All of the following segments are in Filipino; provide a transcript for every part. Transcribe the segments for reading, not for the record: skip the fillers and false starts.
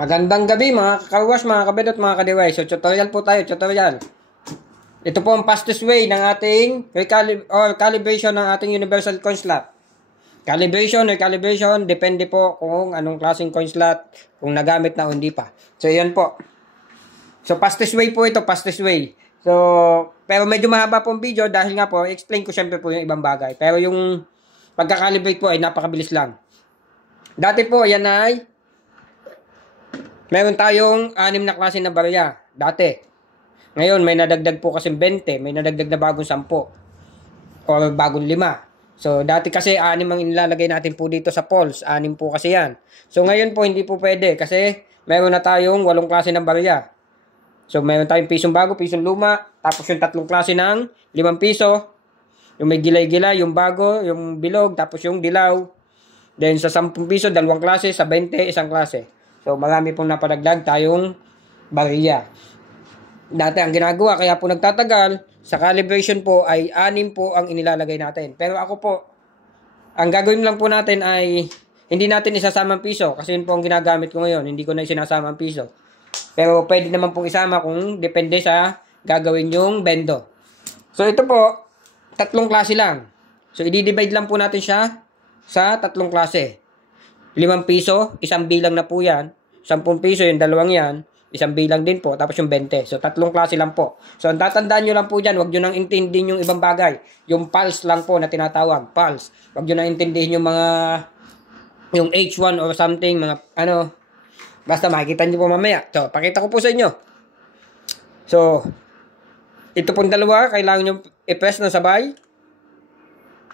Magandang gabi mga kakarwash, mga kabedot, mga kadiway. So tutorial po tayo, tutorial. Ito po ang fastest way ng ating calibration ng ating universal coin slot. Calibration or calibration, depende po kung anong klaseng coin slot, kung nagamit na o hindi pa. So yan po. So fastest way po ito, fastest way. So, pero medyo mahaba pong video dahil nga po, explain ko syempre po yung ibang bagay. Pero yung pagka-calibrate po ay napakabilis lang. Dati po, yan ay meron tayong 6 na klase na barya. Dati. Ngayon, may nadagdag po kasi 20. May nadagdag na bagong 10. Or bagong 5. So, dati kasi 6 ang ilalagay natin po dito sa poles. 6 po kasi yan. So, ngayon po, hindi po pwede. Kasi, meron na tayong 8 klase ng barya. So, meron tayong pisong bago, pisong luma. Tapos yung 3 klase ng 5 piso. Yung may gilay-gilay, yung bago, yung bilog, tapos yung dilaw. Then, sa 10 piso, 2 klase. Sa 20, 1 klase. So, marami pong napadagdag tayong barya. Dati ang ginagawa, kaya po nagtatagal, sa calibration po ay 6 po ang inilalagay natin. Pero ako po, ang gagawin lang po natin ay hindi natin isasama ang piso kasi yun po ang ginagamit ko ngayon. Hindi ko na sinasama ang piso. Pero pwede naman pong isama kung depende sa gagawin yung bendo. So, ito po, 3 klase lang. So, i-divide lang po natin siya sa 3 klase. 5 piso, 1 bilang na po yan. 10 piso, yung 2 yan. 1 bilang din po, tapos yung 20. So, 3 klase lang po. So, ang tatandaan nyo lang po dyan, huwag nyo nang intindihin yung ibang bagay. Yung pulse lang po na tinatawag, pulse. Huwag nyo nang intindihin yung mga, yung H1 or something, mga, basta makikita nyo po mamaya. So, pakita ko po sa inyo. So, ito pong dalawa, kailangan nyo i-press na sabay.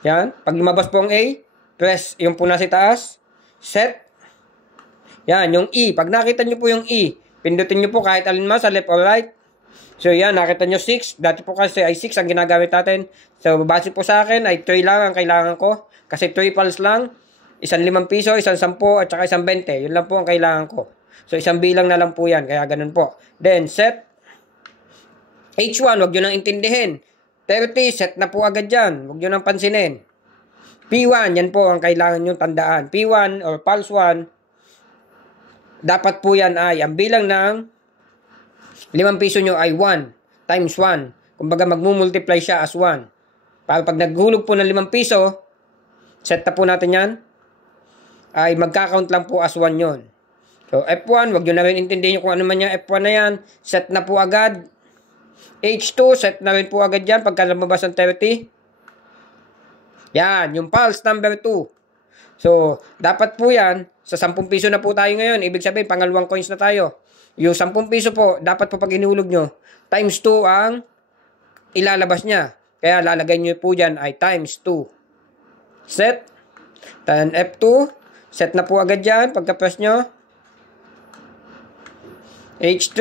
Yan. Pag lumabas po ang A, press yung po nasa taas. Set. Yan, yung E. Pag nakita nyo po yung E, pindutin nyo po kahit alin man sa left or right. So yan, nakita nyo 6. Dati po kasi ay 6 ang ginagamit natin. So base po sa akin ay 3 lang ang kailangan ko. Kasi 3 pulse lang. 1 5 piso, 1 10 at saka 1 20. Yun lang po ang kailangan ko. So 1 bilang na lang po yan. Kaya ganun po. Then set. H1, wag nyo nang intindihin. 30, set na po agad yan. Wag nyo nang pansinin. P1, yan po ang kailangan nyo tandaan. P1 or pulse 1, dapat po yan ay, ang bilang ng 5 piso nyo ay 1 times 1. Kumbaga magmumultiply siya as 1. Para pag naghulog po ng 5 piso, set na po natin yan, ay magka-count lang po as 1 yon. So F1, wag nyo na rin intindihin kung ano man yung F1 na yan. Set na po agad. H2, set na rin po agad yan pagka lumabas ng 30. Yan, yung pulse number 2. So, dapat po yan, sa 10 piso na po tayo ngayon. Ibig sabihin, pangalawang coins na tayo. Yung 10 piso po, dapat po pag inihulog nyo, times 2 ang ilalabas niya. Kaya lalagay nyo po dyan ay times 2. Set. Then F2, set na po agad dyan pagka-press nyo. H3,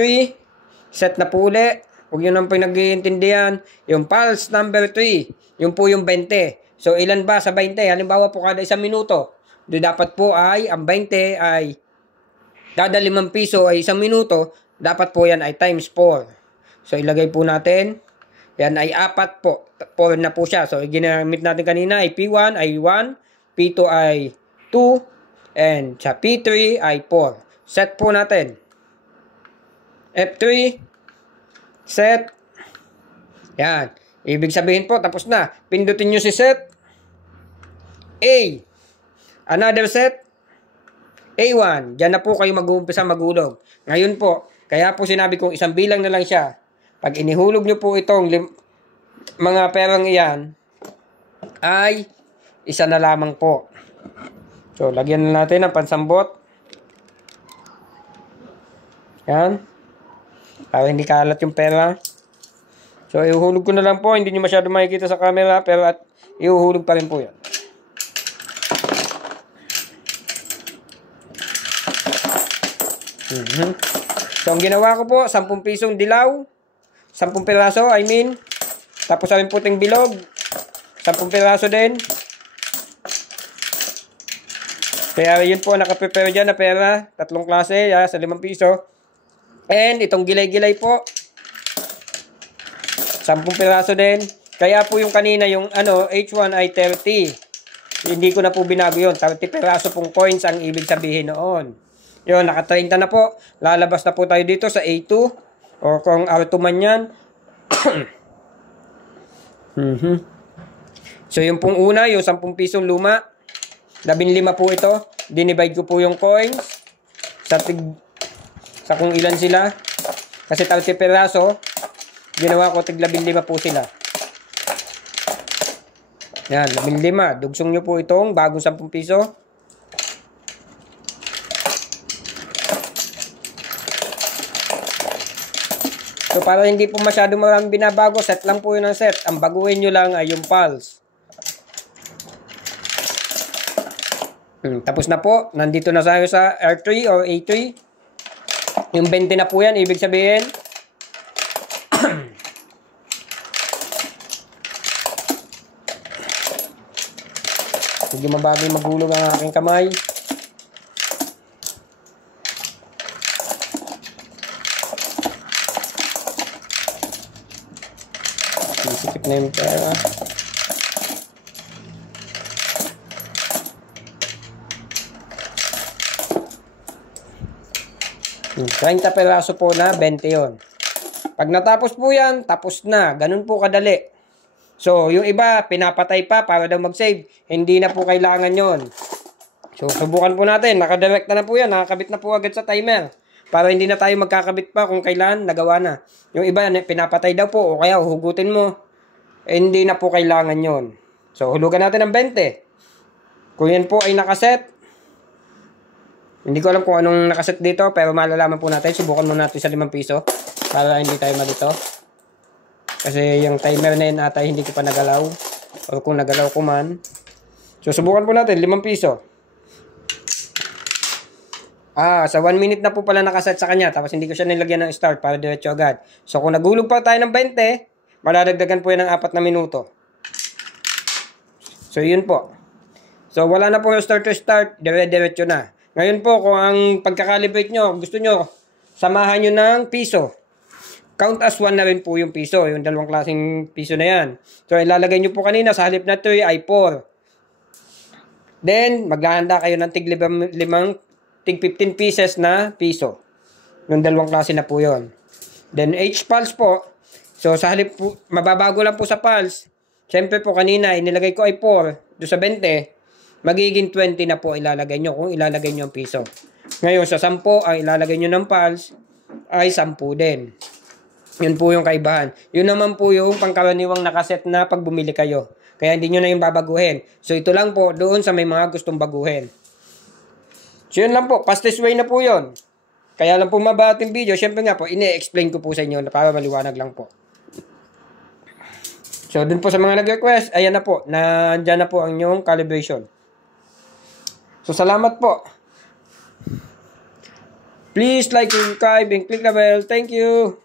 set na po uli. Huwag nyo nang pinag-iintindihan. Yung pulse number 3, yung po yung 20. So, ilan ba sa 20? Halimbawa po kada 1 minuto. Dapat po ay, ang 20 ay, kada 5 piso ay 1 minuto, dapat po yan ay times 4. So, ilagay po natin. Yan ay 4 po. 4 na po siya. So, ginamit natin kanina ay P1 ay 1, P2 ay 2, and sa P3 ay 4. Set po natin. F3, set. Yan. Ibig sabihin po, tapos na. Pindutin nyo si set. A. Another set. A1. Diyan na po kayo mag-uumpisa maghulog. Ngayon po, kaya po sinabi kong 1 bilang na lang siya. Pag inihulog nyo po itong mga perang iyan, ay 1 na lamang po. So, lagyan na natin ng pansambot. Yan. Para hindi kalat yung pera. So, ihuhulog ko na lang po. Hindi nyo masyado makikita sa camera, pero at ihuhulog pa rin po yan. So, ang ginawa ko po, 10 pisong dilaw. 10 piraso, I mean. Tapos, ang puting bilog. 10 piraso din. Kaya yun po, nakaprepare dyan na pera. 3 klase, sa 5 piso. And, itong gilay-gilay po. 10 piraso din. Kaya po yung kanina, yung H1 ay 30. Hindi ko na po binago yun. 30 piraso pong coins ang ibig sabihin noon. Yun, naka 30 na po. Lalabas na po tayo dito sa A2. O kung R2 man yan. So, yung pong una, yung 10 pisong luma. 15 po ito. Dinivide ko po yung coins. Sa kung ilan sila. Kasi 30 peraso. Ginawa ko tig 15 po sila. Yan, 15. Dugsong nyo po itong bagong 10 piso. So, para hindi po masyado maraming binabago, set lang po yun ang set. Ang baguhin nyo lang ay yung pulse. Tapos na po. Nandito na tayo sa R3 or A3. Yung 20 na po yan. Ibig sabihin, hindi mabagay maghulog ang aking kamay. Sikip na yung pera. Hmm, 30 peraso po na, 20 yon. Pag natapos po yan, tapos na. Ganun po kadali. So, yung iba, pinapatay pa para daw mag-save. Hindi na po kailangan yon. So, subukan po natin. Nakadirect na po yan. Nakakabit na po agad sa timer. Para hindi na tayo magkakabit pa kung kailan nagawa na. Yung iba, pinapatay daw po o kaya hugutin mo. Hindi na po kailangan yon. So, hulugan natin ng 20. Kung yan po ay nakaset, hindi ko alam kung anong nakaset dito, pero malalaman po natin. Subukan muna natin sa 5 piso para hindi tayo malito. Kasi yung timer na yun ata hindi ko pa nagalaw. O kung nagalaw ko man. So, subukan po natin. 5 piso. Sa 1 minute na po pala nakaset sa kanya. Tapos hindi ko siya nilagyan ng start para diretso agad. So, kung nagulog pa tayo ng 20, maladagdagan po yan ng 4 na minuto. So, yun po. So, wala na po yung start to start. Dire-diretso na. Ngayon po, kung ang pagkakalibrate nyo, gusto nyo, samahan nyo ng piso. Count as 1 na rin po yung piso. Yung dalawang klaseng piso na yan. So, ilalagay nyo po kanina sa halip na 3 ay 4. Then, maghahanda kayo ng tig 15 pieces na piso. Yung dalawang klase na po yun. Then, H pulse po. So, sa halip po, mababago lang po sa pulse. Siyempre po, kanina, inilagay ko ay 4. Doon sa 20. Magiging 20 na po ilalagay nyo kung ilalagay nyo ang piso. Ngayon, sa 10, ang ilalagay nyo ng pulse ay 10 din. Yun po yung kaibahan. Yun naman po yung pangkaraniwang nakaset na pag bumili kayo. Kaya hindi nyo na yung babaguhin. So, ito lang po doon sa may mga gustong baguhin. So, yun lang po. Fastest way na po yun. Kaya lang po maba ating video. Siyempre nga po, ini-explain ko po sa inyo para maliwanag lang po. So, dun po sa mga nag-request, ayan na po. Nandyan na po ang inyong calibration. So, salamat po. Please like, subscribe, and click the bell. Thank you.